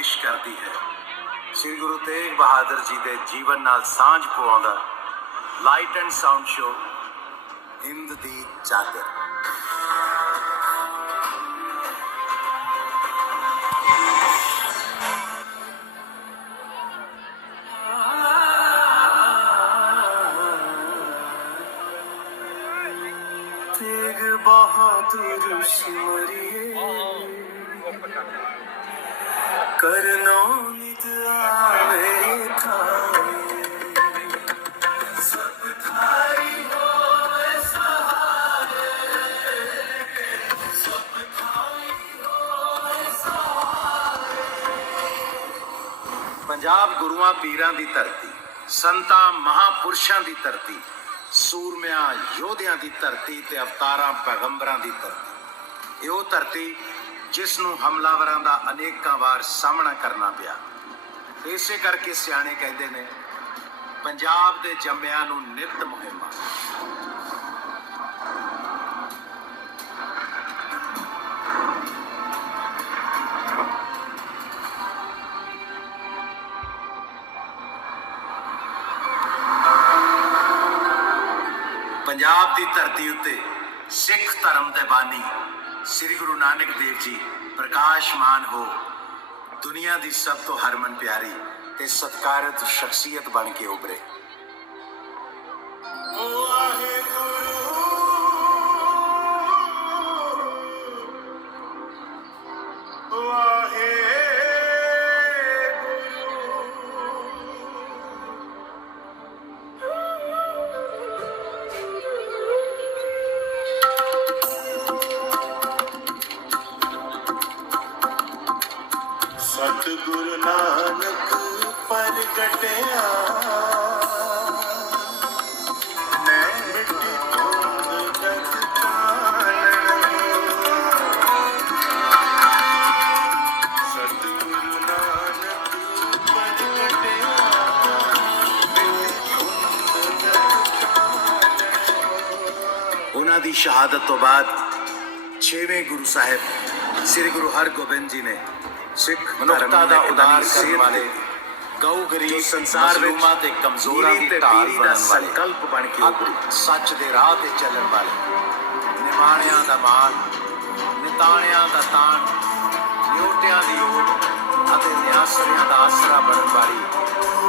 ਪੇਸ਼ ਕਰਦੀ ਹੈ ਸ੍ਰੀ ਗੁਰੂ ਤੇਗ ਬਹਾਦਰ ਜੀ ਦੇ ਜੀਵਨ ਨਾਲ ਸਾਂਝ ਪਵਾਉਂਦਾ light and sound show Hind ਦੀ ਚਾਦਰ। तेग बहादुर सिमरिए करनो नित आवे खाए सब थाई हो सहारे सब थाई हो सहारे। पंजाब गुरुआं पीरां दी धरती, संतां महापुरुषां दी धरती, सूरमिਆਂ ਯੋਧਿਆਂ ਦੀ ਧਰਤੀ ਤੇ ਅਵਤਾਰਾਂ ਪੈਗੰਬਰਾਂ ਦੀ ਧਰਤੀ। ਇਹ ਉਹ ਧਰਤੀ ਜਿਸ ਨੂੰ ਹਮਲਾਵਰਾਂ ਦਾ ਅਨੇਕਾਂ ਵਾਰ ਸਾਹਮਣਾ ਕਰਨਾ ਪਿਆ। ਇਸੇ ਕਰਕੇ ਸਿਆਣੇ ਕਹਿੰਦੇ ਨੇ ਪੰਜਾਬ ਦੇ ਜੰਮਿਆਂ ਨੂੰ ਨਿਤ ਮੁਹਿੰਮਾਂ। ਪੰਜਾਬ ਦੀ ਧਰਤੀ ਉੱਤੇ ਸਿੱਖ ਧਰਮ ਦੇ ਬਾਨੀ ਸ੍ਰੀ ਗੁਰੂ ਨਾਨਕ ਦੇਵ ਜੀ ਪ੍ਰਕਾਸ਼ਮਾਨ ਹੋ ਦੁਨੀਆ ਦੀ ਸਭ ਤੋਂ ਹਰਮਨ ਪਿਆਰੀ ਤੇ ਸਤਿਕਾਰਤ ਸ਼ਖਸੀਅਤ ਬਣ ਕੇ ਉਭਰੇ। सतगुरु नानक प्रगटिया मैं मिट्टी धुंध जग चानन। सतगुरु नानक प्रगटिया मिट्टी धुंध जग चानन। उन्हां दी शहादत तो बाद 6वें गुरु साहिब श्री गुरु हरगोबिंद जी ने सिख मनुखता ਦਾ ਉਦਾਰ ਕਰਨ ਵਾਲੇ ਗਊ ਗਰੀਬ ਸੰਸਾਰ ਵਿੱਚ ਤੇ ਕਮਜ਼ੋਰਾਂ ਦੀ ਢਾਲ ਦਾ ਸੰਕਲਪ ਬਣ ਕੇ ਉੱਭਰੇ। ਸੱਚ ਦੇ ਰਾਹ ਤੇ ਚੱਲਣ ਵਾਲੇ ਨਿਮਾਣਿਆਂ ਦਾ ਮਾਣ, ਨਿਤਾਣਿਆਂ ਦਾ ਤਾਣ, ਨਿਉਟਿਆਂ ਦੀ ਓਟ ਅਤੇ ਨਿਆਸਰਿਆਂ ਦਾ ਆਸਰਾ ਬਣਨ ਵਾਲੀ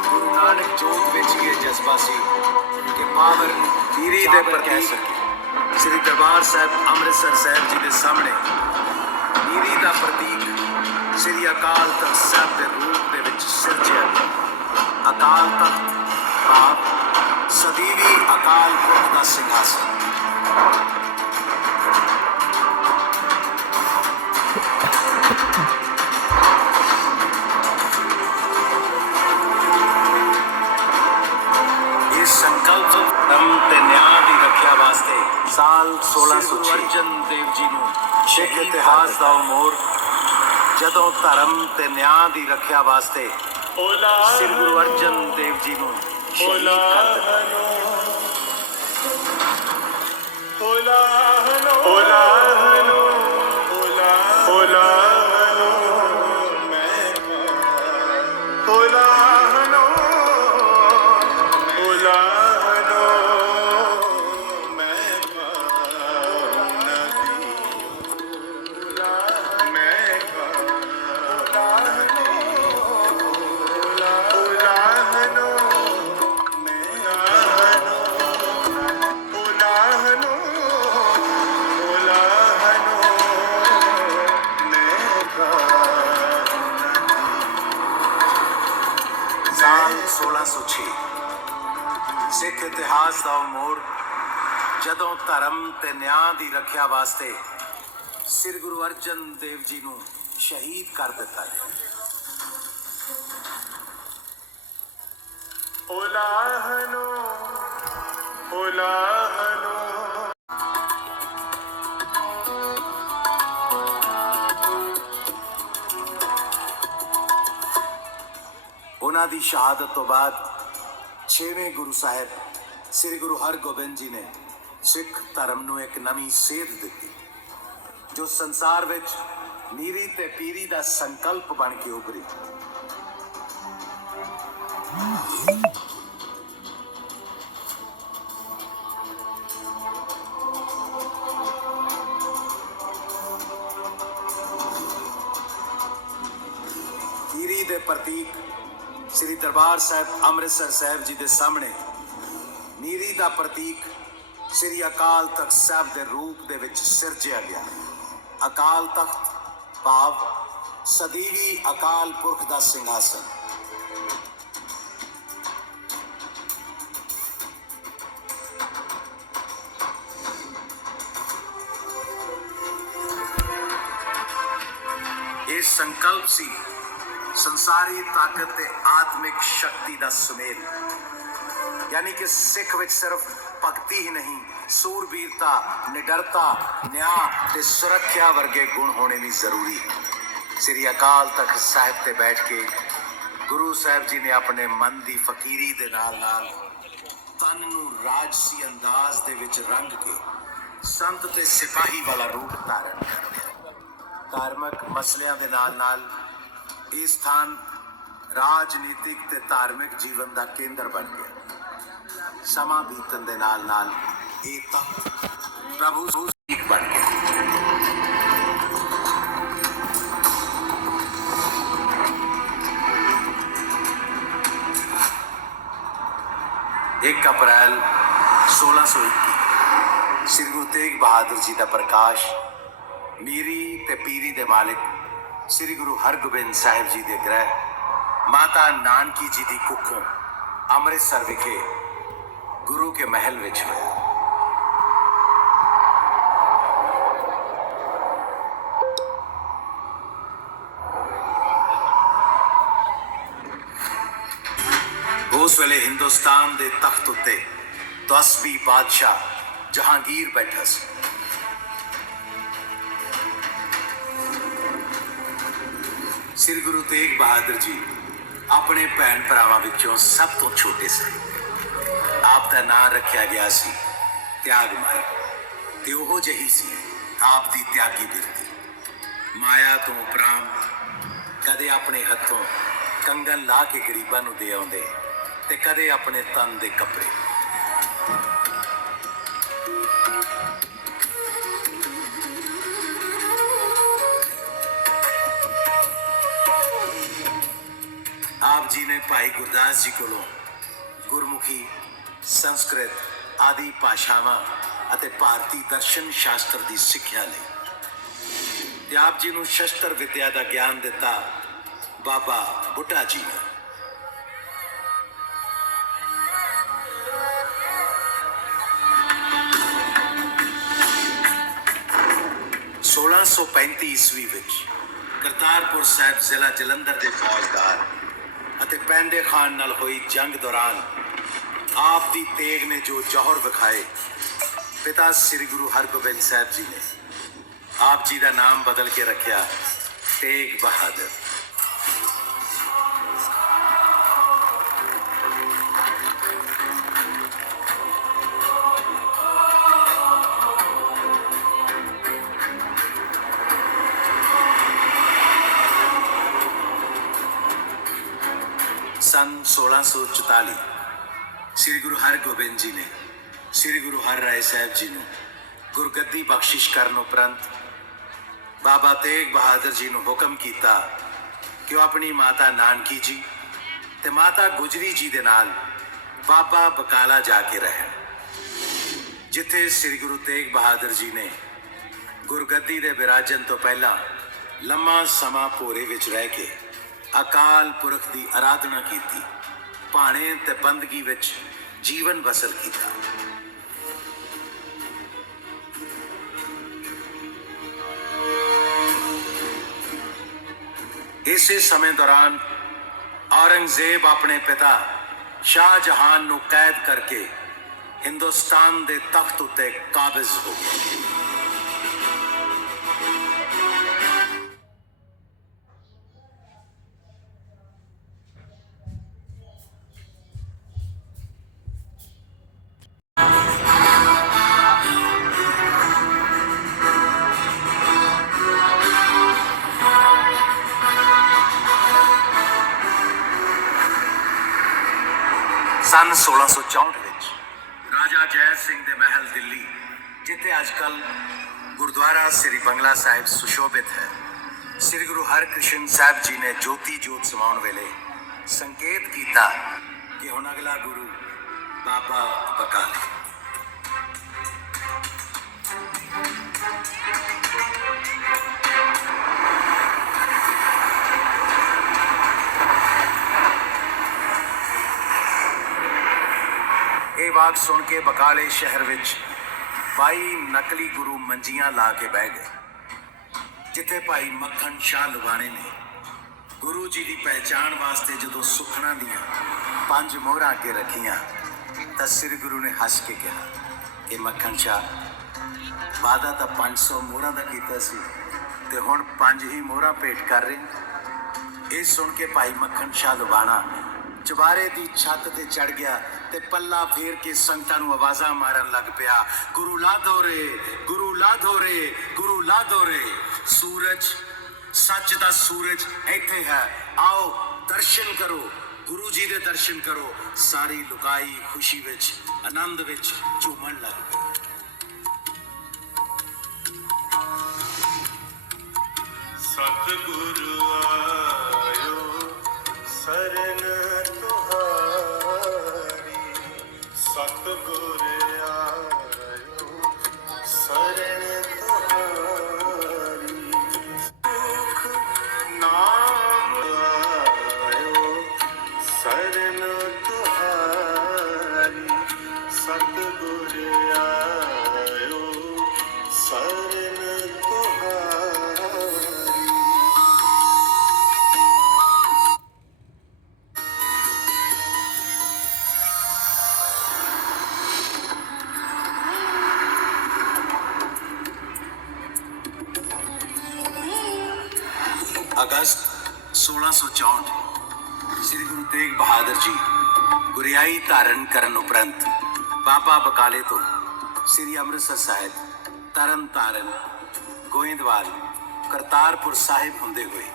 ਗੁਰੂ ਨਾਨਕ ਜੋਤ ਵਿੱਚ ਇਹ ਜਜ਼ਬਾ ਸੀ ਕਿ ਪਾਵਰ ਪੀਰੀ ਦੇ ਪ੍ਰਤੀਕ ਸ੍ਰੀ ਦਰਬਾਰ ਸਾਹਿਬ ਅੰਮ੍ਰਿਤਸਰ ਸਾਹਿਬ ਜੀ ਦੇ ਸਾਹਮਣੇ ਪੀਰੀ ਦਾ ਪ੍ਰਤੀਕ श्री अकाल तख्त साहब के रूप के विच सिरजिया गया। अकाल तख्त भाव सदीवी अकाल पुरख का सिंहासन। इस संकल्प धर्म ते न्याय की रक्षा वास्ते साल 1606 अर्जन देव जी नूं सिख इतिहास का मोड़ ਜਦੋਂ ਧਰਮ ਤੇ ਨਿਆਂ ਦੀ ਰੱਖਿਆ ਵਾਸਤੇ ਸ੍ਰੀ ਗੁਰੂ ਅਰਜਨ ਦੇਵ ਜੀ ਨੂੰ ਸ਼ਹੀਦ ਕਰ ਸਾਲ 1606 ਸਿੱਖ ਇਤਿਹਾਸ ਦਾ ਮੋੜ ਜਦੋਂ ਧਰਮ ਤੇ ਨਿਆਂ ਦੀ ਰੱਖਿਆ ਵਾਸਤੇ ਸ੍ਰੀ ਗੁਰੂ ਅਰਜਨ ਦੇਵ ਜੀ ਨੂੰ ਸ਼ਹੀਦ ਕਰ ਦਿੱਤਾ ਗਿਆ। ਉਲਾਹਨੋ ਉਲਾਹਨੋ ਉਹਨਾਂ ਦੀ ਸ਼ਹਾਦਤ ਤੋਂ ਬਾਅਦ 6ਵੇਂ ਗੁਰੂ ਸਾਹਿਬ ਸ੍ਰੀ ਗੁਰੂ ਹਰਗੋਬਿੰਦ ਜੀ ਨੇ ਸਿੱਖ ਧਰਮ ਨੂੰ ਇੱਕ ਨਵੀਂ ਸੇਧ ਦਿੱਤੀ ਜੋ ਸੰਸਾਰ ਵਿੱਚ मीरी ते पीरी दा संकल्प बन के उभरी। पीरी दे प्रतीक श्री दरबार साहब अमृतसर साहब जी दे सामने मीरी दा प्रतीक श्री अकाल तख्त साहब दे रूप दे विच सिरजिया गया। अकाल तख्त भाव सदीवी अकाल पुरख दा सिंघासन। ये संकल्प सी संसारी ताकत ते आत्मिक शक्ति दा सुमेल। यानी कि सिख विच सिर्फ भगती ही नहीं, सूरबीरता, निडरता, न्याय ते सुरक्षा वर्गे गुण होने भी जरूरी है। श्री अकाल तख्त साहिब ते बैठ के गुरु साहब जी ने अपने मन दी फकीरी दे नाल नाल तन नू राजसी अंदाज दे विच रंग के संत ते सिपाही वाला रूप धारण कर लिया। धार्मिक मसलियां दे नाल नाल ਇਹ ਸਥਾਨ ਰਾਜਨੀਤਿਕ ਤੇ ਧਾਰਮਿਕ ਜੀਵਨ ਦਾ ਕੇਂਦਰ ਬਣ ਗਿਆ। ਸਮਾਂ ਬੀਤਣ ਦੇ ਨਾਲ ਨਾਲ ਇਹ ਤਖਤ ਪ੍ਰਭੂ ਸੂਚਕ ਬਣ ਗਿਆ। एक अप्रैल 1621 श्री गुरु तेग बहादुर जी का प्रकाश मीरी ते पीरी दे मालिक श्री गुरु हरगोबिंद साहिब जी के ग्रह माता नानकी जी की कुखों अमृतसर विखे गुरु के महल विच होया। उस वेले हिंदुस्तान के तख्त उत्ते 10वीं बादशाह जहांगीर बैठा सी। श्री गुरु तेग बहादुर जी अपने भैन भरावां विचों सब तो छोटे सन। आप दा नां रखिया गया सी त्यागमाई ते ओहो जही सी आप दी त्यागी बिरती। माया तो उपराम कदे अपने हथों कंगन ला के गरीबां नूं दे आउंदे ते कदे अपने तन दे कपड़े। आप जी ने भाई गुरदास जी कोलों गुरमुखी, संस्कृत आदि भाषावां अते भारती दर्शन शास्त्र की सिक्ख्या ली ते आप जी नूं शस्त्र विद्या का ज्ञान दिता बाबा बुढ़ा जी ने। 1635 ईस्वी विच करतारपुर साहिब जिला जलंधर के फौजदार ਅਤੇ ਪੈਂਦੇ ਖਾਨ ਨਾਲ ਹੋਈ जंग दौरान आप दी तेग ने जो जौहर विखाए पिता श्री गुरु हरगोबिंद साहब जी ने आप जी का नाम बदल के रखा तेग बहादुर। सन 1644 श्री गुरु हरगोबिंद जी ने श्री गुरु हर राय साहब जी ने गुरगद्दी बख्शिश करने उपरंत बाबा तेग बहादुर जी ने हुक्म किया कि वह अपनी माता नानकी जी ते माता गुजरी जी दे नाल बाबा बकाला जाके रहन, जिथे श्री गुरु तेग बहादुर जी ने गुरगद्दी दे विराजन तो पहला लम्मा समा भोरे विच रह के अकाल पुरख की आराधना की, भाणे ते बंदगी विच जीवन बसर किया। इसे समय दौरान औरंगजेब अपने पिता शाहजहान नूं कैद करके हिंदुस्तान के तख्त उत्ते काबिज हो गया। सन 1664 ਵਿੱਚ ਰਾਜਾ ਜੈ ਸਿੰਘ ਦੇ ਮਹਿਲ ਦਿੱਲੀ, ਜਿੱਥੇ ਅੱਜ ਕੱਲ ਗੁਰਦੁਆਰਾ ਸ੍ਰੀ ਬੰਗਲਾ ਸਾਹਿਬ ਸੁਸ਼ੋਭਿਤ ਹੈ, ਸ੍ਰੀ ਗੁਰੂ ਹਰਕ੍ਰਿਸ਼ਨ ਸਾਹਿਬ ਜੀ ਨੇ ਜੋਤੀ ਜੋਤ ਸਮਾਉਣ ਵੇਲੇ ਸੰਕੇਤ ਕੀਤਾ ਕਿ ਹੁਣ ਅਗਲਾ ਗੁਰੂ ਬਾਬਾ ਬਕਾਲੇ। ਇਹ ਵਾਕ ਸੁਣ ਕੇ ਬਕਾਲੇ ਸ਼ਹਿਰ ਵਿੱਚ 22 ਨਕਲੀ ਗੁਰੂ ਮੰਜੀਆਂ ਲਾ ਕੇ ਬਹਿ ਗਏ, ਜਿੱਥੇ ਭਾਈ ਮੱਖਣ ਸ਼ਾਹ ਲੁਬਾਣੇ ਨੇ ਗੁਰੂ ਜੀ ਦੀ ਪਹਿਚਾਣ ਵਾਸਤੇ ਜਦੋਂ ਸੁਖਣਾ ਦੀਆਂ 5 ਮੋਹਰਾਂ ਅੱਗੇ ਰੱਖੀਆਂ ਤਾਂ ਸ੍ਰੀ ਗੁਰੂ ਨੇ ਹੱਸ ਕੇ ਕਿਹਾ ਕਿ ਮੱਖਣ ਸ਼ਾਹ, ਵਾਅਦਾ ਤਾਂ 500 ਮੋਹਰਾਂ ਦਾ ਕੀਤਾ ਸੀ ਤੇ ਹੁਣ 5 ਹੀ ਮੋਹਰਾਂ ਭੇਟ ਕਰ ਰਹੇ। ਇਹ ਸੁਣ ਕੇ ਭਾਈ ਮੱਖਣ ਸ਼ਾਹ ਲੁਬਾਣਾ ਚੁਬਾਰੇ ਦੀ ਛੱਤ ਤੇ ਚੜ ਗਿਆ ਤੇ ਪੱਲਾ ਫੇਰ ਕੇ ਸੰਗਤਾਂ ਨੂੰ ਆਵਾਜ਼ਾਂ ਮਾਰਨ ਲੱਗ ਪਿਆ, ਗੁਰੂ ਲਾਧੋ ਰੇ, ਗੁਰੂ ਲਾਧੋ ਰੇ, ਗੁਰੂ ਲਾਧੋ ਰੇ। ਸੂਰਜ, ਸੱਚ ਦਾ ਸੂਰਜ ਇੱਥੇ ਹੈ, ਆਓ ਦਰਸ਼ਨ ਕਰੋ, ਗੁਰੂ ਜੀ ਦੇ ਦਰਸ਼ਨ ਕਰੋ। ਸਾਰੀ ਲੁਕਾਈ ਖੁਸ਼ੀ ਵਿੱਚ, ਆਨੰਦ ਵਿੱਚ ਝੂਮਣ ਲੱਗ ਪਈ। ਸਤਿਗੁਰੂ ਆਇਓ ਸਰਨ ਤੁਹਾਰੀ, ਸਤਿਗੁਰ ਆਇਓ ਸਰਨ ਤੁਹਾਰੀ, ਸੁਖ ਨਾਮ ਆਇਓ ਸਰਨ ਤੁਹਾਰੀ, ਸਤਿਗੁਰ ਆਇਓ ਸਰਨ ਤੁਹਾਰੀ। ਅਗਸਤ 1664 ਸ੍ਰੀ ਗੁਰੂ ਤੇਗ ਬਹਾਦਰ ਜੀ ਗੁਰਿਆਈ ਧਾਰਨ ਕਰਨ ਉਪਰੰਤ ਬਾਬਾ ਬਕਾਲੇ ਤੋਂ ਸ੍ਰੀ ਅੰਮ੍ਰਿਤਸਰ ਸਾਹਿਬ, ਤਰਨ ਤਾਰਨ, ਗੋਇੰਦਵਾਲ, ਕਰਤਾਰਪੁਰ ਸਾਹਿਬ ਹੁੰਦੇ ਹੋਏ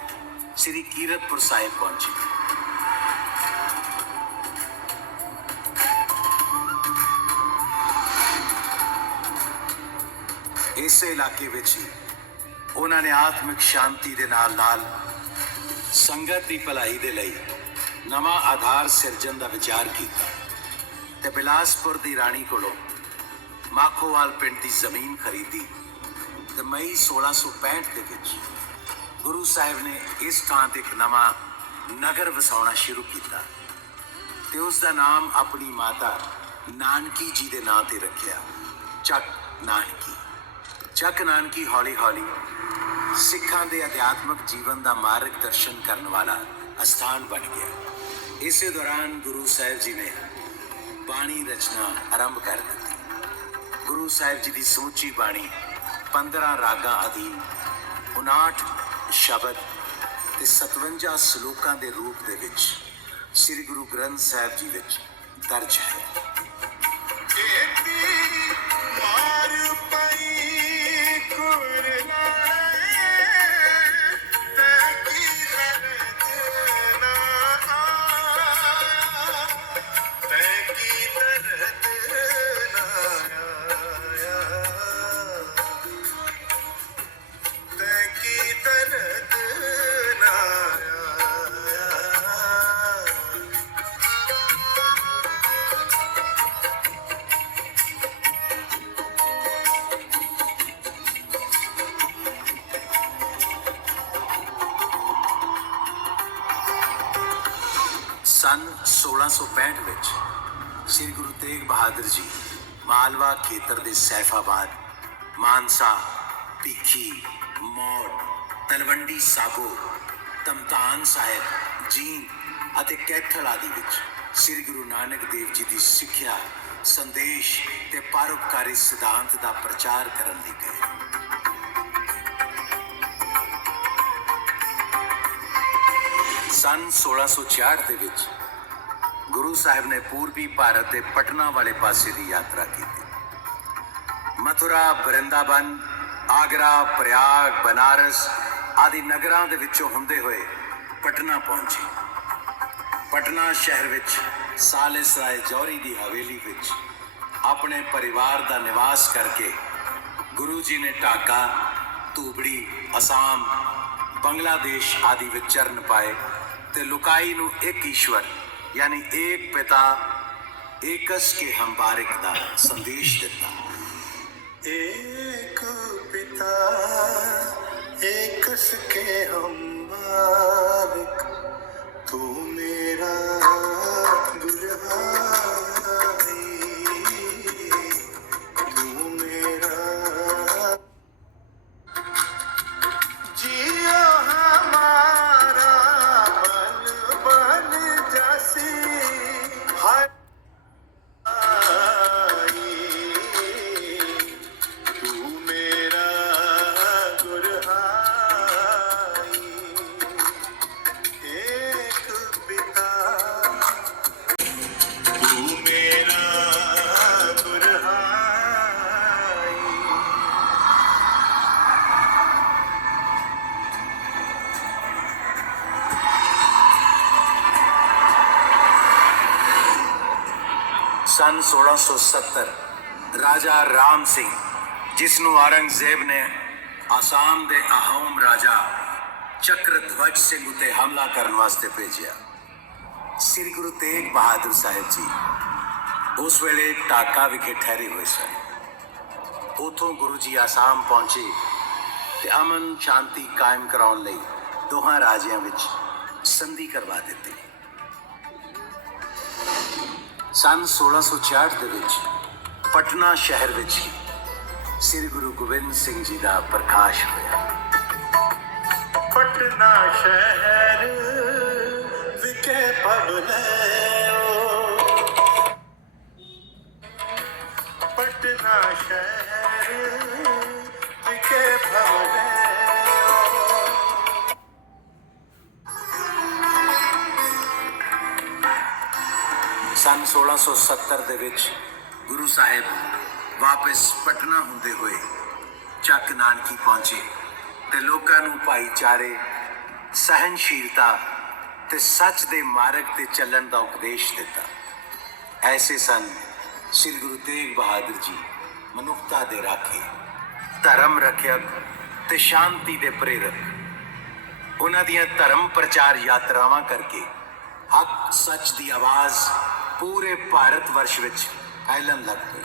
ਸ੍ਰੀ ਕੀਰਤਪੁਰ ਸਾਹਿਬ ਪਹੁੰਚੇ। ਇਸੇ ਇਲਾਕੇ ਵਿੱਚ ਹੀ ਉਹਨਾਂ ਨੇ ਆਤਮਿਕ ਸ਼ਾਂਤੀ ਦੇ ਨਾਲ ਨਾਲ ਸੰਗਤ ਦੀ ਭਲਾਈ ਦੇ ਲਈ ਨਵਾਂ ਆਧਾਰ ਸਿਰਜਣ ਦਾ ਵਿਚਾਰ ਕੀਤਾ ਤੇ ਬਿਲਾਸਪੁਰ ਦੀ ਰਾਣੀ ਕੋਲੋਂ ਮਾਖੋਵਾਲ ਪਿੰਡ ਦੀ ਜ਼ਮੀਨ ਖਰੀਦੀ ਤੇ ਮਈ 1665 ਦੇ ਵਿੱਚ ਗੁਰੂ ਸਾਹਿਬ ਨੇ ਇਸ ਥਾਂ ਤੇ ਇੱਕ ਨਵਾਂ ਨਗਰ ਵਸਾਉਣਾ ਸ਼ੁਰੂ ਕੀਤਾ ਤੇ ਉਸ ਦਾ ਨਾਮ ਆਪਣੀ ਮਾਤਾ ਨਾਨਕੀ ਜੀ ਦੇ ਨਾਂ ਤੇ ਰੱਖਿਆ, ਚੱਕ ਨਾਨਕੀ। ਚੱਕ ਨਾਨਕੀ ਹੌਲੀ ਹੌਲੀ ਸਿੱਖਾਂ ਦੇ ਅਧਿਆਤਮਕ ਜੀਵਨ ਦਾ ਮਾਰਗ ਦਰਸ਼ਨ ਕਰਨ ਵਾਲਾ ਅਸਥਾਨ ਬਣ ਗਿਆ। ਇਸੇ ਦੌਰਾਨ ਗੁਰੂ ਸਾਹਿਬ ਜੀ ਨੇ ਬਾਣੀ ਰਚਨਾ ਆਰੰਭ ਕਰ ਦਿੱਤੀ। ਗੁਰੂ ਸਾਹਿਬ ਜੀ ਦੀ ਸਮੁੱਚੀ ਬਾਣੀ 15 ਰਾਗਾਂ ਅਧੀਨ 59 ਸ਼ਬਦ ਤੇ 57 ਸਲੋਕਾਂ ਦੇ ਰੂਪ ਦੇ ਵਿੱਚ ਸ੍ਰੀ ਗੁਰੂ ਗ੍ਰੰਥ ਸਾਹਿਬ ਜੀ ਵਿੱਚ ਦਰਜ ਹੈ। ਮਾਰ ਪਈ ਕੁਰਲਾ ਸਨ 1665 ਵਿੱਚ ਸ੍ਰੀ ਗੁਰੂ ਤੇਗ ਬਹਾਦਰ ਜੀ ਮਾਲਵਾ ਖੇਤਰ ਦੇ ਸੈਫਾਬਾਦ, ਮਾਨਸਾ, ਭੀਖੀ, ਮੌੜ, ਤਲਵੰਡੀ ਸਾਬੋ, ਤਮਤਾਨ ਸਾਹਿਬ, ਜੀਂਦ ਅਤੇ ਕੈਥਲ ਆਦਿ ਵਿੱਚ ਸ੍ਰੀ ਗੁਰੂ ਨਾਨਕ ਦੇਵ ਜੀ ਦੀ ਸਿੱਖਿਆ, ਸੰਦੇਸ਼ ਤੇ ਪਰਉਪਕਾਰੀ ਸਿਧਾਂਤ ਦਾ ਪ੍ਰਚਾਰ ਕਰਨ ਲਈ ਗਏ। ਸਨ 1666 ਦੇ ਵਿੱਚ ਗੁਰੂ ਸਾਹਿਬ ਨੇ ਪੂਰਬੀ ਭਾਰਤ ਦੇ ਪਟਨਾ ਵਾਲੇ ਪਾਸੇ ਦੀ ਯਾਤਰਾ ਕੀਤੀ। ਮਥੁਰਾ, ਬਰਿੰਦਾਬਨ, ਆਗਰਾ, ਪ੍ਰਯਾਗ, ਬਨਾਰਸ ਆਦਿ ਨਗਰਾਂ ਦੇ ਵਿੱਚੋਂ ਹੁੰਦੇ ਹੋਏ ਪਟਨਾ ਪਹੁੰਚੇ। ਪਟਨਾ ਸ਼ਹਿਰ ਵਿੱਚ ਸਾਲਿਸ ਰਾਏ ਜੌਹਰੀ ਦੀ ਹਵੇਲੀ ਵਿੱਚ ਆਪਣੇ ਪਰਿਵਾਰ ਦਾ ਨਿਵਾਸ ਕਰਕੇ ਗੁਰੂ ਜੀ ਨੇ ਢਾਕਾ, ਧੂਬੜੀ, ਅਸਾਮ, ਬੰਗਲਾਦੇਸ਼ ਆਦि ਵਿੱਚ ਚਰਨ ਪਾਏ ਤੇ ਲੁਕਾਈ ਨੂੰ ਇੱਕ ਈਸ਼ਵਰ ਯਾਨੀ ਏਕ ਪਿਤਾ ਏਕਸ ਕੇ ਹਮ ਬਾਰਿਕ ਦਾ ਸੰਦੇਸ਼ ਦਿੱਤਾ। एक पिता एक के हम बारिक, तू मेरा दुल्हाई, तू मेरा जियो हमारा बल बल जैसी हर तू मेरा गुरहाई, एक पिता तू मेरा गुरहाई। सन 1670 ਰਾਜਾ ਰਾਮ ਸਿੰਘ, ਜਿਸ ਨੂੰ ਔਰੰਗਜ਼ੇਬ ਨੇ ਆਸਾਮ ਦੇ ਅਹੋਮ ਰਾਜਾ ਚੱਕਰਧਵਜ ਸਿੰਘ ਉੱਤੇ ਹਮਲਾ ਕਰਨ ਵਾਸਤੇ ਭੇਜਿਆ। ਸ੍ਰੀ ਗੁਰੂ ਤੇਗ ਬਹਾਦਰ ਸਾਹਿਬ ਜੀ ਉਸ ਵੇਲੇ ਢਾਕਾ ਵਿਖੇ ਠਹਿਰੇ ਹੋਏ ਸਨ। ਉਥੋਂ ਗੁਰੂ ਜੀ ਆਸਾਮ ਪਹੁੰਚੇ ਤੇ ਅਮਨ ਸ਼ਾਂਤੀ ਕਾਇਮ ਕਰਾਉਣ ਲਈ ਦੋਹਾਂ ਰਾਜਿਆਂ ਵਿੱਚ ਸੰਧੀ ਕਰਵਾ ਦਿੱਤੀ। सन 1666 ਦੇ ਵਿੱਚ ਪਟਨਾ ਸ਼ਹਿਰ ਵਿੱਚ ਸ੍ਰੀ ਗੁਰੂ ਗੋਬਿੰਦ ਸਿੰਘ ਜੀ ਦਾ ਪ੍ਰਕਾਸ਼ ਹੋਇਆ। पटना शहर विके पवलयो, पटना शहर विके पवलयो। सन 1670 ਦੇ ਵਿੱਚ ਗੁਰੂ ਸਾਹਿਬ ਵਾਪਸ ਪਟਨਾ ਹੁੰਦੇ ਹੋਏ ਚੱਕ ਨਾਨਕੀ ਪਹੁੰਚੇ ਤੇ ਲੋਕਾਂ ਨੂੰ ਭਾਈਚਾਰੇ, ਸਹਿਨਸ਼ੀਲਤਾ ਤੇ ਸੱਚ ਦੇ ਮਾਰਗ ਤੇ ਚੱਲਣ ਦਾ ਉਪਦੇਸ਼ ਦਿੱਤਾ। ਐਸੇ ਸਨ ਸ੍ਰੀ ਗੁਰੂ ਤੇਗ ਬਹਾਦਰ ਜੀ, ਮਨੁੱਖਤਾ ਦੇ ਰਾਖੇ, ਧਰਮ ਰੱਖਿਅਕ ਤੇ ਸ਼ਾਂਤੀ ਦੇ ਪ੍ਰੇਰਕ। ਉਹਨਾਂ ਦੀਆਂ ਧਰਮ ਪ੍ਰਚਾਰ ਯਾਤਰਾਵਾਂ ਕਰਕੇ ਹੱਕ ਸੱਚ ਦੀ ਆਵਾਜ਼ ਪੂਰੇ ਭਾਰਤ ਵਰਸ਼ ਵਿੱਚ ਫੈਲਣ ਲੱਗ ਪਈ।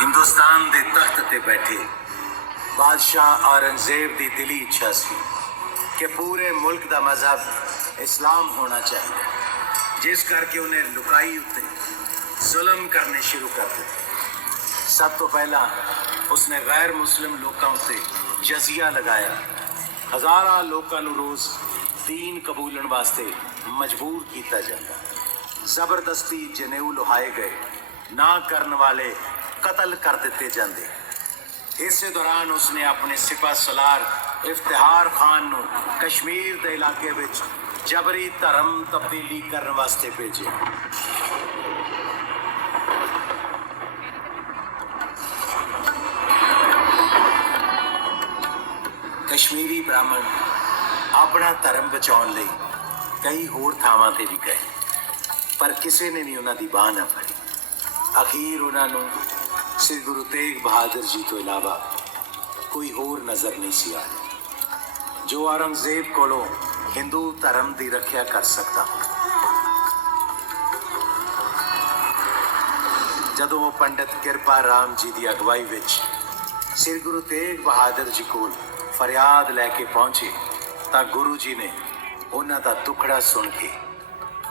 ਹਿੰਦੁਸਤਾਨ ਦੇ ਤਖਤ ਤੇ ਬੈਠੇ ਬਾਦਸ਼ਾਹ ਔਰੰਗਜ਼ੇਬ ਦੀ ਦਿਲੀ ਇੱਛਾ ਸੀ ਕਿ ਪੂਰੇ ਮੁਲਕ ਦਾ ਮਜ਼ਹਬ ਇਸਲਾਮ ਹੋਣਾ ਚਾਹੀਦਾ, ਜਿਸ ਕਰਕੇ ਉਹਨੇ ਲੁਕਾਈ ਉੱਤੇ ਜ਼ੁਲਮ ਕਰਨੇ ਸ਼ੁਰੂ ਕਰ ਦਿੱਤੇ। ਸਭ ਤੋਂ ਪਹਿਲਾਂ ਉਸਨੇ ਗੈਰ ਮੁਸਲਿਮ ਲੋਕਾਂ ਉੱਤੇ ਜਜ਼ੀਆ ਲਗਾਇਆ। ਹਜ਼ਾਰਾਂ ਲੋਕਾਂ ਨੂੰ ਰੋਜ਼ ਦੀਨ ਕਬੂਲਣ ਵਾਸਤੇ ਮਜਬੂਰ ਕੀਤਾ ਜਾਂਦਾ। ਜ਼ਬਰਦਸਤੀ ਜਨੇਊ ਲੁਹਾਏ ਗਏ, ਨਾ ਕਰਨ ਵਾਲੇ ਕਤਲ ਕਰ ਦਿੱਤੇ ਜਾਂਦੇ। ਇਸੇ ਦੌਰਾਨ ਉਸਨੇ ਆਪਣੇ ਸਿਪਾਹ ਸਲਾਰ ਇਫਤਿਹਾਰ ਖਾਨ ਨੂੰ ਕਸ਼ਮੀਰ ਦੇ ਇਲਾਕੇ ਵਿੱਚ ਜਬਰੀ ਧਰਮ ਤਬਦੀਲੀ ਕਰਨ ਵਾਸਤੇ ਭੇਜਿਆ। ਕਸ਼ਮੀਰੀ ਬ੍ਰਾਹਮਣ ਆਪਣਾ ਧਰਮ ਬਚਾਉਣ ਲਈ ਕਈ ਹੋਰ ਥਾਵਾਂ ਤੇ ਵੀ ਗਏ, ਪਰ ਕਿਸੇ ਨੇ ਵੀ ਉਹਨਾਂ ਦੀ ਬਾਹ ਨਾ ਫੜੀ। ਅਖੀਰ ਉਹਨਾਂ ਨੂੰ ਸ੍ਰੀ ਗੁਰੂ ਤੇਗ ਬਹਾਦਰ ਜੀ ਤੋਂ ਇਲਾਵਾ ਕੋਈ ਹੋਰ ਨਜ਼ਰ ਨਹੀਂ ਸੀ ਆਇਆ ਜੋ ਔਰੰਗਜ਼ੇਬ ਕੋਲੋਂ ਹਿੰਦੂ ਧਰਮ ਦੀ ਰੱਖਿਆ ਕਰ ਸਕਦਾ। ਜਦੋਂ ਉਹ ਪੰਡਿਤ ਕਿਰਪਾ ਰਾਮ ਜੀ ਦੀ ਅਗਵਾਈ ਵਿੱਚ ਸ੍ਰੀ ਗੁਰੂ ਤੇਗ ਬਹਾਦਰ ਜੀ ਕੋਲ ਫਰਿਆਦ ਲੈ ਕੇ ਪਹੁੰਚੇ ਤਾਂ ਗੁਰੂ ਜੀ ਨੇ ਉਹਨਾਂ ਦਾ ਦੁੱਖੜਾ ਸੁਣ ਕੇ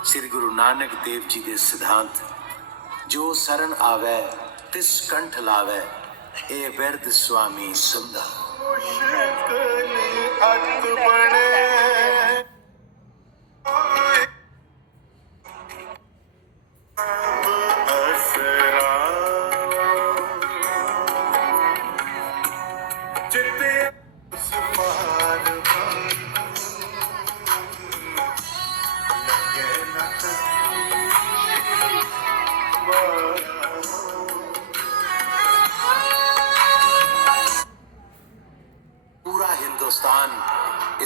ਸ੍ਰੀ ਗੁਰੂ ਨਾਨਕ ਦੇਵ ਜੀ ਦੇ ਸਿਧਾਂਤ ਜੋ ਸਰਨ ਆਵੈ ਤਿਸ ਕੰਠ ਲਾਵੈ, ਇਹ ਬਿਰਧ ਸੁਆਮੀ ਸੁੰਦਾ। मुश्किल अत बने अब असरा, जिते उस पार लगे न तक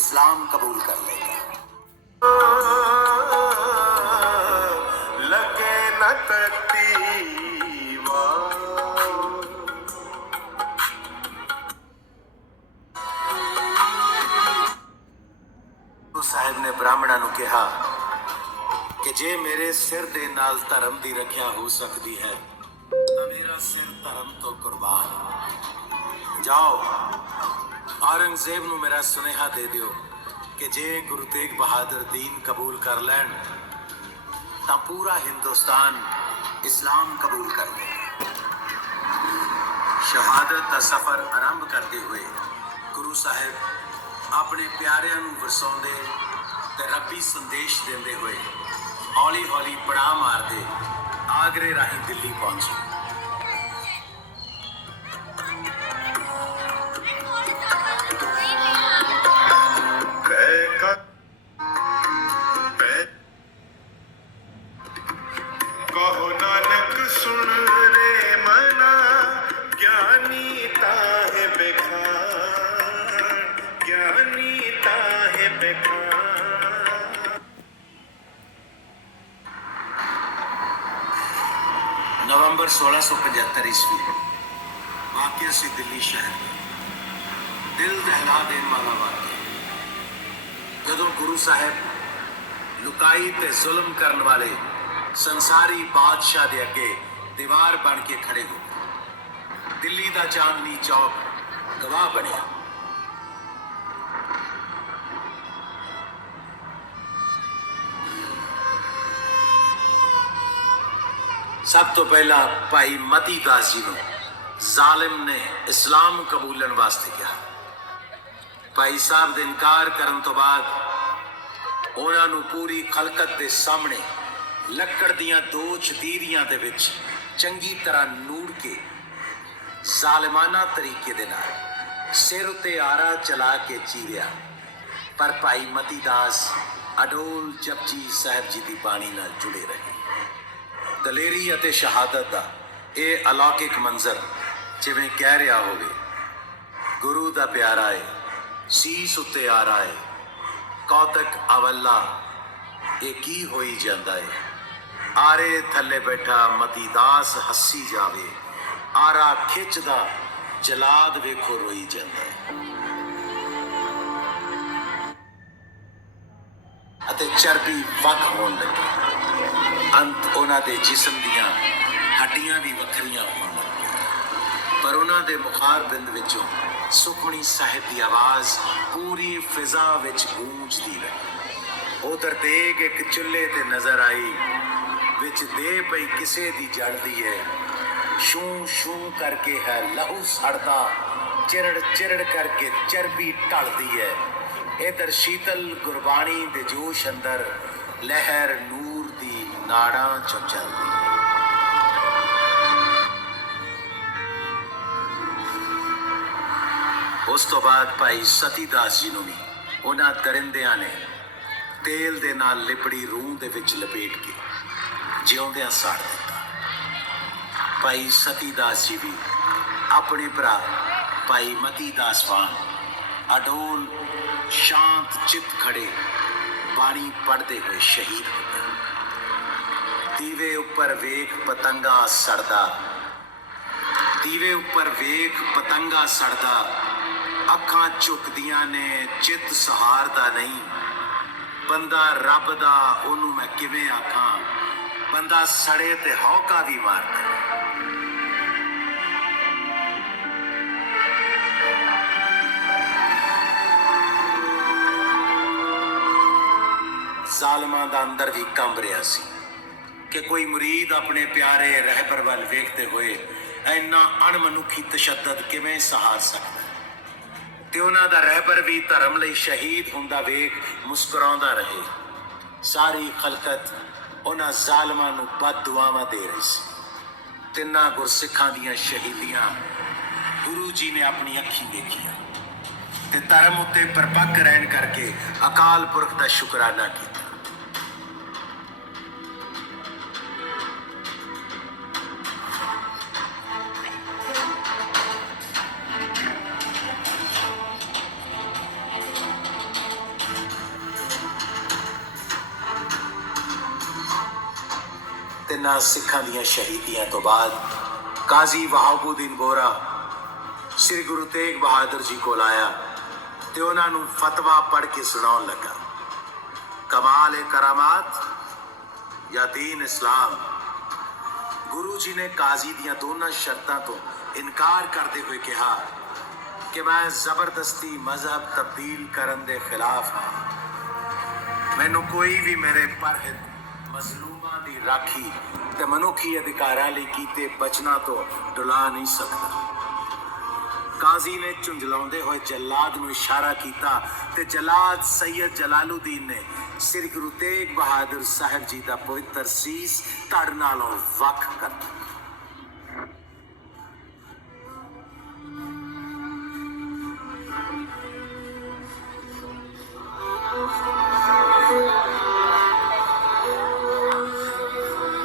इस्लाम कबूल कर लेगा। लगे न ततीवा ਗੁਰੂ ਸਾਹਿਬ ਨੇ ਬ੍ਰਾਹਮਣਾਂ ਨੂੰ ਕਿਹਾ ਕਿ ਜੇ ਮੇਰੇ ਸਿਰ ਦੇ ਨਾਲ ਧਰਮ ਦੀ ਰੱਖਿਆ ਹੋ ਸਕਦੀ ਹੈ ਤਾਂ ਮੇਰਾ ਸਿਰ ਧਰਮ ਤੋਂ ਕੁਰਬਾਨ। ਜਾਓ ਔਰੰਗਜ਼ੇਬ ਨੂੰ ਮੇਰਾ ਸੁਨੇਹਾ ਦੇ ਦਿਓ ਕਿ ਜੇ ਗੁਰੂ ਤੇਗ ਬਹਾਦਰ ਦੀਨ ਕਬੂਲ ਕਰ ਲੈਣ ਤਾਂ ਪੂਰਾ ਹਿੰਦੁਸਤਾਨ ਇਸਲਾਮ ਕਬੂਲ ਕਰ ਲਏ। ਸ਼ਹਾਦਤ ਦਾ ਸਫ਼ਰ ਆਰੰਭ ਕਰਦੇ ਹੋਏ ਗੁਰੂ ਸਾਹਿਬ ਆਪਣੇ ਪਿਆਰਿਆਂ ਨੂੰ ਵਰਸਾਉਂਦੇ ਤੇ ਰੱਬੀ ਸੰਦੇਸ਼ ਦਿੰਦੇ ਹੋਏ ਹੌਲੀ ਹੌਲੀ ਪੜਾਅ ਮਾਰਦੇ ਆਗਰੇ ਰਾਹੀਂ ਦਿੱਲੀ ਪਹੁੰਚੇ। कहो नानक सुन रे मना ज्ञानी ताहे बेखान ज्ञानी ताहे बेखान। नवंबर 1675 ईस्वी वाकया से दिल्ली शहर में दिल दहला देने वाला वाकया ਜਦੋਂ ਗੁਰੂ ਸਾਹਿਬ ਲੁਕਾਈ ਤੇ ਜ਼ੁਲਮ ਕਰਨ ਵਾਲੇ ਸੰਸਾਰੀ ਬਾਦਸ਼ਾਹ ਦੇ ਅੱਗੇ ਦੀਵਾਰ ਬਣ ਕੇ ਖੜੇ ਹੋ ਗਏ। ਦਿੱਲੀ ਦਾ ਚਾਂਦਨੀ ਚੌਕ ਗਵਾਹ ਬਣਿਆ। ਸਭ ਤੋਂ ਪਹਿਲਾਂ ਭਾਈ ਮਤੀ ਦਾਸ ਜੀ ਨੂੰ ਜ਼ਾਲਿਮ ਨੇ ਇਸਲਾਮ ਕਬੂਲਣ ਵਾਸਤੇ ਕਿਹਾ। ਭਾਈ ਸਾਹਿਬ ਦੇ ਇਨਕਾਰ ਕਰਨ ਤੋਂ ਬਾਅਦ ਉਹਨਾਂ ਨੂੰ ਪੂਰੀ ਖਲਕਤ ਦੇ ਸਾਹਮਣੇ ਲੱਕੜ ਦੀਆਂ ਦੋ ਛਤੀਰੀਆਂ ਦੇ ਵਿੱਚ ਚੰਗੀ ਤਰ੍ਹਾਂ ਨੂੜ ਕੇ ਜ਼ਾਲਿਮਾਨਾ ਤਰੀਕੇ ਦੇ ਨਾਲ ਸਿਰ ਉੱਤੇ ਆਰਾ ਚਲਾ ਕੇ ਚੀਰਿਆ। ਪਰ ਭਾਈ ਮਤੀ ਦਾਸ ਅਡੋਲ ਜਪਜੀ ਸਾਹਿਬ ਜੀ ਦੀ ਬਾਣੀ ਨਾਲ ਜੁੜੇ ਰਹੇ। ਦਲੇਰੀ ਅਤੇ ਸ਼ਹਾਦਤ ਦਾ ਇਹ ਅਲੌਕਿਕ ਮੰਜ਼ਰ ਜਿਵੇਂ ਕਹਿ ਰਿਹਾ ਹੋਵੇ, ਗੁਰੂ ਦਾ ਪਿਆਰਾ ਏ ਸੀਸ ਉੱਤੇ ਆ ਰਹਾ ਏ ਕੌਤਕ ਅਵੱਲਾ ਇਹ ਕੀ ਹੋਈ ਜਾਂਦਾ ਏ। ਆਰੇ ਥੱਲੇ ਬੈਠਾ ਮਤੀ ਦਾਸ ਹੱਸੀ ਜਾਵੇ, ਆਰਾ ਖਿੱਚਦਾ ਜਲਾਦ ਵੇਖੋ ਰੋਈ ਜਾਂਦਾ ਏ। ਅਤੇ ਚਰਬੀ ਵੱਖ ਹੋਣ ਲੱਗੀ। ਅੰਤ ਉਹਨਾਂ ਦੇ ਜਿਸਮ ਦੀਆਂ ਹੱਡੀਆਂ ਵੀ ਵੱਖਰੀਆਂ ਹੋਣ ਲੱਗੀਆਂ। ਪਰ ਉਹਨਾਂ ਦੇ ਮੁਖਾਰ ਬਿੰਦ ਵਿੱਚੋਂ ਸੁਖਮਣੀ ਸਾਹਿਬ ਦੀ ਆਵਾਜ਼ ਪੂਰੀ ਫਿਜ਼ਾ ਵਿੱਚ ਗੂੰਜਦੀ ਰਹੀ। ਉਧਰ ਦੇਗ ਇੱਕ ਚੁੱਲ੍ਹੇ ਤੇ ਨਜ਼ਰ ਆਈ, ਵਿੱਚ ਦੇ ਪਈ ਕਿਸੇ ਦੀ ਜਲਦੀ ਹੈ। ਸ਼ੂ ਸ਼ੂ ਕਰਕੇ ਹੈ ਲਹੂ ਸੜਦਾ, ਚਿਰੜ ਚਿਰੜ ਕਰਕੇ ਚਰਬੀ ਢਲਦੀ ਹੈ। ਇਧਰ ਸ਼ੀਤਲ ਗੁਰਬਾਣੀ ਦੇ ਜੋਸ਼ ਅੰਦਰ ਲਹਿਰ ਨੂਰ ਦੀ ਨਾੜਾਂ ਚੋਂ ਚੱਲਦੀ ਹੈ। ਉਸ ਤੋਂ ਬਾਅਦ ਭਾਈ ਸਤੀ ਦਾਸ ਜੀ ਨੂੰ ਵੀ ਉਹਨਾਂ ਦਰਿੰਦਿਆਂ ਨੇ ਤੇਲ ਦੇ ਨਾਲ ਲਿਪੜੀ ਰੂਹ ਦੇ ਵਿੱਚ ਲਪੇਟ ਕੇ ਜਿਉਂਦਿਆਂ ਸਾੜ ਦਿੱਤਾ। ਭਾਈ ਸਤੀ ਦਾਸ ਜੀ ਵੀ ਆਪਣੇ ਭਰਾ ਭਾਈ ਮਤੀ ਦਾਸ ਵਾਂਗ ਅਡੋਲ ਸ਼ਾਂਤ ਚਿੱਤ ਖੜੇ ਬਾਣੀ ਪੜ੍ਹਦੇ ਹੋਏ ਸ਼ਹੀਦ ਹੋ ਗਏ। ਦੀਵੇ ਉੱਪਰ ਵੇਖ ਪਤੰਗਾ ਸੜਦਾ, ਦੀਵੇ ਉੱਪਰ ਵੇਖ ਪਤੰਗਾ ਸੜਦਾ, ਅੱਖਾਂ ਝੁਕਦੀਆਂ ਨੇ ਚਿੱਤ ਸਹਾਰਦਾ ਨਹੀਂ। ਬੰਦਾ ਰੱਬ ਦਾ ਉਹਨੂੰ ਮੈਂ ਕਿਵੇਂ ਆਖਾਂ, ਬੰਦਾ ਸੜੇ ਤੇ ਹੌਕਾ ਵੀ ਮਾਰਦਾ। ਜ਼ਾਲਮਾਂ ਦਾ ਅੰਦਰ ਵੀ ਕੰਬ ਰਿਹਾ ਸੀ ਕਿ ਕੋਈ ਮੁਰੀਦ ਆਪਣੇ ਪਿਆਰੇ ਰਹਿਬਰ ਵੱਲ ਵੇਖਦੇ ਹੋਏ ਇੰਨਾ ਅਣਮਨੁੱਖੀ ਤਸ਼ੱਦਦ ਕਿਵੇਂ ਸਹਾਰ ਸਕਦਾ। ਤੇ ਉਹਨਾਂ ਦਾ ਰਹਿਬਰ ਵੀ ਧਰਮ ਲਈ ਸ਼ਹੀਦ ਹੁੰਦਾ ਵੇਖ ਮੁਸਕਰਾਉਂਦਾ ਰਹੇ। ਸਾਰੀ ਖਲਕਤ ਉਹਨਾਂ ਜ਼ਾਲਮਾਂ ਨੂੰ ਬਦਦੁਆਵਾਂ ਦੇ ਰਹੀ ਸੀ। ਤਿੰਨਾਂ ਗੁਰਸਿੱਖਾਂ ਦੀਆਂ ਸ਼ਹੀਦੀਆਂ ਗੁਰੂ ਜੀ ਨੇ ਆਪਣੀ ਅੱਖੀਂ ਵੇਖੀਆਂ ਤੇ ਧਰਮ ਉੱਤੇ ਪਰਪੱਕ ਰਹਿਣ ਕਰਕੇ ਅਕਾਲ ਪੁਰਖ ਦਾ ਸ਼ੁਕਰਾਨਾ ਕੀਤਾ। ਤਿੰਨਾਂ ਸਿੱਖਾਂ ਦੀਆਂ ਸ਼ਹੀਦੀਆਂ ਤੋਂ ਬਾਅਦ ਕਾਜ਼ੀ ਵਹਾਬੁਦੀਨ ਬੋਰਾ ਸ੍ਰੀ ਗੁਰੂ ਤੇਗ ਬਹਾਦਰ ਜੀ ਕੋਲ ਆਇਆ ਤੇ ਉਹਨਾਂ ਨੂੰ ਫਤਵਾ ਪੜ੍ਹ ਕੇ ਸੁਣਾਉਣ ਲੱਗਾ। ਕਮਾਲ ਏ ਕਰਾਮਾਤ ਜਾਂ ਦੀਨ ਇਸਲਾਮ। ਗੁਰੂ ਜੀ ਨੇ ਕਾਜ਼ੀ ਦੀਆਂ ਦੋਨਾਂ ਸ਼ਰਤਾਂ ਤੋਂ ਇਨਕਾਰ ਕਰਦੇ ਹੋਏ ਕਿਹਾ ਕਿ ਮੈਂ ਜ਼ਬਰਦਸਤੀ ਮਜ਼ਹਬ ਤਬਦੀਲ ਕਰਨ ਦੇ ਖਿਲਾਫ ਹਾਂ। ਮੈਨੂੰ ਕੋਈ ਵੀ ਮੇਰੇ ਪਰਹਿਤ ਮਜ਼ਲੂਮਾਂ ਦੀ ਰਾਖੀ ਤੇ ਮਨੁੱਖੀ ਅਧਿਕਾਰਾਂ ਲਈ ਕੀਤੇ ਬਚਨਾਂ ਤੋਂ ਡੁਲਾ ਨਹੀਂ ਸਕਦਾ। ਕਾਜ਼ੀ ਨੇ ਝੁੰਝਲਾਉਂਦੇ ਹੋਏ ਜਲਾਦ ਨੂੰ ਇਸ਼ਾਰਾ ਕੀਤਾ ਤੇ ਜਲਾਦ ਸੈयद ਜਲਾਲੁਦੀਨ ਨੇ ਸ੍ਰੀ ਗੁਰੂ ਤੇਗ ਬਹਾਦਰ ਸਾਹਿਬ ਜੀ ਦਾ ਪਵਿੱਤਰ ਸੀਸ ਧੜ ਨਾਲੋਂ ਵੱਖ ਕਰ ਦਿੱਤਾ।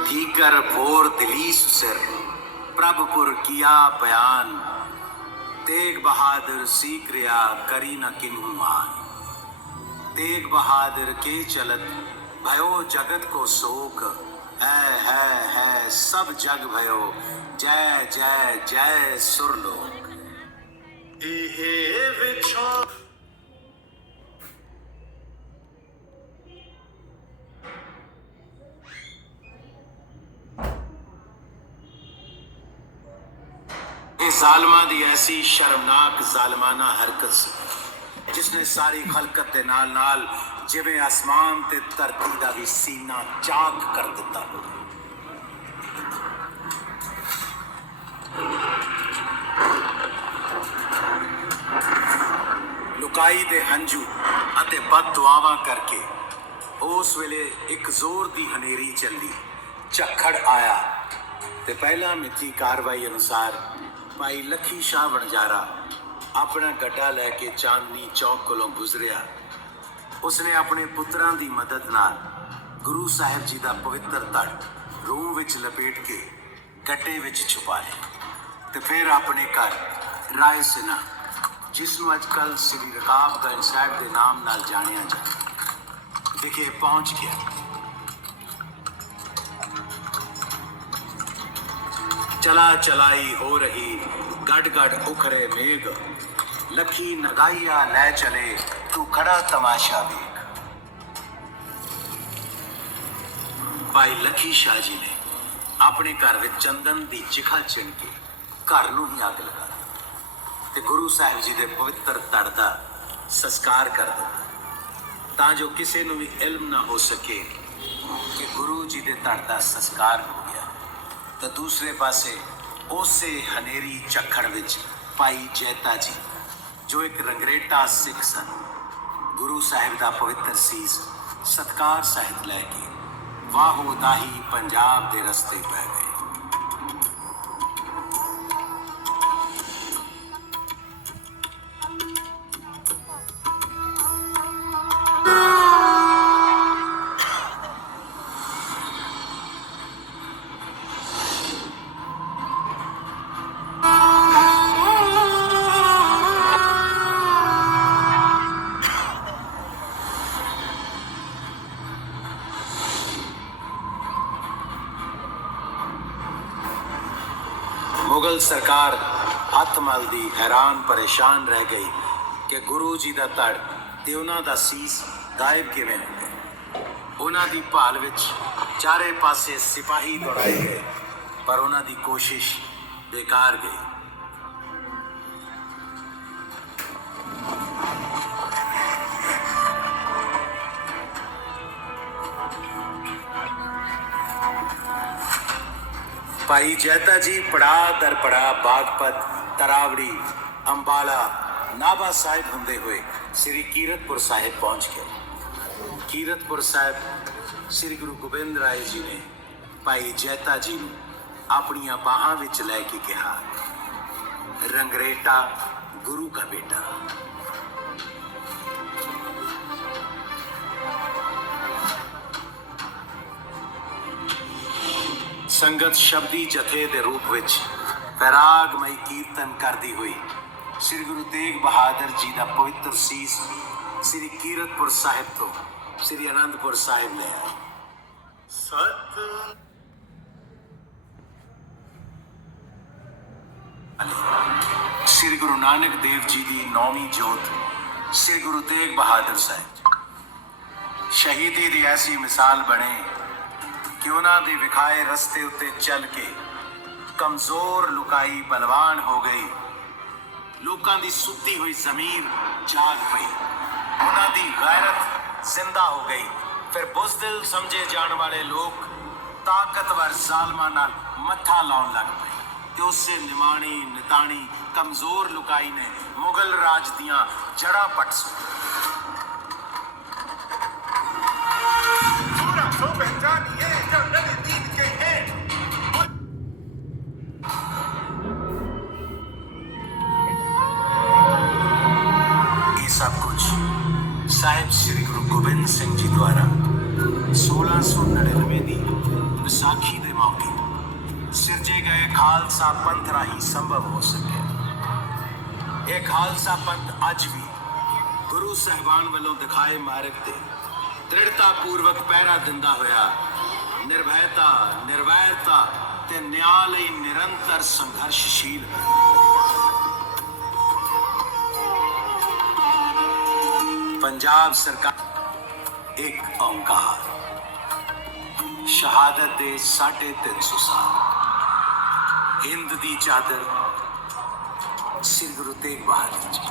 दीगर भोर दिलीस सिर प्रभपुर किया बयान, तेग बहादुर सीख रिया करी न किन्हू मान। तेग बहादुर के चलत भयो जगत को शोक, है सब जग भयो जय जय जय सुरलोक। इहे विछो ਜ਼ਾਲਮਾਂ ਦੀ ਐਸੀ ਸ਼ਰਮਨਾਕ ਜ਼ਾਲਮਾਨਾ ਹਰਕਤ ਸੀ ਜਿਸਨੇ ਸਾਰੀ ਖਲਕਤ ਦੇ ਨਾਲ ਨਾਲ ਜਿਵੇਂ ਆਸਮਾਨ ਤੇ ਧਰਤੀ ਦਾ ਵੀ ਸੀਨਾ ਚਾਕ ਕਰ ਦਿੱਤਾ। ਲੁਕਾਈ ਦੇ ਹੰਝੂ ਅਤੇ ਬਦ ਦੁਆਵਾਂ ਕਰਕੇ ਉਸ ਵੇਲੇ ਇੱਕ ਜ਼ੋਰ ਦੀ ਹਨੇਰੀ ਚੱਲੀ, ਝੱਖੜ ਆਇਆ ਤੇ ਪਹਿਲਾਂ ਮਿੱਥੀ ਕਾਰਵਾਈ ਅਨੁਸਾਰ ਭਾਈ ਲੱਖੀ ਸ਼ਾਹ ਵਣਜਾਰਾ ਆਪਣਾ ਗੱਡਾ ਲੈ ਕੇ ਚਾਂਦਨੀ ਚੌਕ ਕੋਲੋਂ ਗੁਜ਼ਰਿਆ। ਉਸਨੇ ਆਪਣੇ ਪੁੱਤਰਾਂ ਦੀ ਮਦਦ ਨਾਲ ਗੁਰੂ ਸਾਹਿਬ ਜੀ ਦਾ ਪਵਿੱਤਰ ਧੜ ਰੂਹ ਵਿੱਚ ਲਪੇਟ ਕੇ ਗੱਡੇ ਵਿੱਚ ਛੁਪਾ ਲਿਆ ਤੇ ਫਿਰ ਆਪਣੇ ਘਰ ਰਾਏ ਸਿਨਾ, ਜਿਸ ਨੂੰ ਅੱਜ ਕੱਲ੍ਹ ਸ੍ਰੀ ਰਕਾਬਗੰਜ ਸਾਹਿਬ ਦੇ ਨਾਮ ਨਾਲ ਜਾਣਿਆ ਜਾਂਦਾ, ਵਿਖੇ ਪਹੁੰਚ ਗਿਆ। चला चलाई हो रही गड़ गड़ उखरे मेघ, लखी नगाइया ले चले तू खड़ा तमाशा देख। भाई लखी शाह जी ने अपने घर में चंदन की चिखा चिन के घर नूं ही अग लगा ते गुरु साहिब जी के पवित्र धड़ दा संस्कार कर दिता तां जो किसी नूं भी इल्म ना हो सके कि गुरु जी के धड़ दा संस्कार हो गया। तो दूसरे पासे उसे हनेरी झक्खड़ विच भाई जैता जी, जो एक रंगरेटा सिख सन, गुरु साहिब का पवित्र सीस सत्कार सहित लैके वाहो दाही पंजाब के रस्ते पै गए। मुगल सरकार हथ मलदी हैरान परेशान रह गई कि गुरु जी का धड़ ते उन्हां दा सीस गायब किवें हो गए। उन्हां दी भाल विच चारे पासे सिपाही दौड़ाए गए पर उन्हां दी कोशिश बेकार गई। भाई जैता जी पड़ा दर पड़ा बागपत, तरावड़ी, अंबाला, नाभा साहिब होंदे हुए श्री कीरतपुर साहिब पहुंच गए। कीरतपुर साहिब श्री गुरु गोबिंद राय जी ने भाई जैता जी नूं अपनियां बाहां विच लैके कहा, रंगरेटा गुरु का बेटा। संगत शब्दी जथे दे रूप विच पैरागमई कीर्तन करती हुई श्री गुरु तेग बहादुर जी का पवित्र सीस श्री कीरतपुर साहिब तो श्री आनंदपुर साहिब ले आए। सत ਸ੍ਰੀ ਗੁਰੂ ਨਾਨਕ ਦੇਵ ਜੀ ਦੀ ਨੌਵੀਂ ਜੋਤ ਸ੍ਰੀ ਗੁਰੂ ਤੇਗ ਬਹਾਦਰ ਸਾਹਿਬ ਸ਼ਹੀਦੀ ਦੀ ਐਸੀ ਮਿਸਾਲ ਬਣੇ ਕਿ ਉਹਨਾਂ ਦੇ ਵਿਖਾਏ ਰਸਤੇ ਉੱਤੇ ਚੱਲ ਕੇ ਕਮਜ਼ੋਰ ਲੁਕਾਈ ਬਲਵਾਨ ਹੋ ਗਈ। ਲੋਕਾਂ ਦੀ ਸੁੱਤੀ ਹੋਈ ਜ਼ਮੀਰ ਜਾਗ ਪਈ, ਉਹਨਾਂ ਦੀ ਗੈਰਤ ਜ਼ਿੰਦਾ ਹੋ ਗਈ। ਫਿਰ ਬੁਜ਼ਦਿਲ ਸਮਝੇ ਜਾਣ ਵਾਲੇ ਲੋਕ ਤਾਕਤਵਰ ਜ਼ਾਲਮਾਂ ਨਾਲ ਮੱਥਾ ਲਾਉਣ ਲੱਗ ਪਏ ਤੇ ਉਸੇ ਨਿਮਾਣੀ ਨਿਤਾਣੀ ਕਮਜ਼ੋਰ ਲੁਕਾਈ ਨੇ ਮੁਗਲ ਰਾਜ ਦੀਆਂ ਜੜ੍ਹਾਂ ਪੱਟ ਸੁੱਟੀਆਂ। पूरा सो पहचानिए जो नबी दीन के हैं। ਇਹ ਸਭ ਕੁਝ ਸਾਹਿਬ ਸ੍ਰੀ ਗੁਰੂ ਗੋਬਿੰਦ ਸਿੰਘ ਜੀ ਦੁਆਰਾ 1699 ਦੀ ਵਿਸਾਖੀ ਦੇ ਮੌਕੇ ਸਿਰਜੇ ਗਏ ਖਾਲਸਾ ਪੰਥ ਰਾਹੀਂ ਸੰਭਵ ਹੋ ਸਕਿਆ। ਇਹ ਖਾਲਸਾ ਪੰਥ ਅੱਜ ਵੀ ਗੁਰੂ ਸਾਹਿਬਾਨ ਵੱਲੋਂ ਦਿਖਾਏ ਮਾਰਗ ਤੇ ਦ੍ਰਿੜਤਾ ਪੂਰਵਕ ਪਹਿਰਾ ਦਿੰਦਾ ਹੋਇਆ ਨਿਰਭੈਤਾ, ਨਿਰਵੈਰਤਾ ਤੇ ਨਿਆਂ ਲਈ ਨਿਰੰਤਰ ਸੰਘਰਸ਼ਸ਼ੀਲ ਹੈ। पंजाब सरकार एक ओंकार शहादत दे 350 साल हिंद दी चादर श्री गुरु तेग बहादुर जी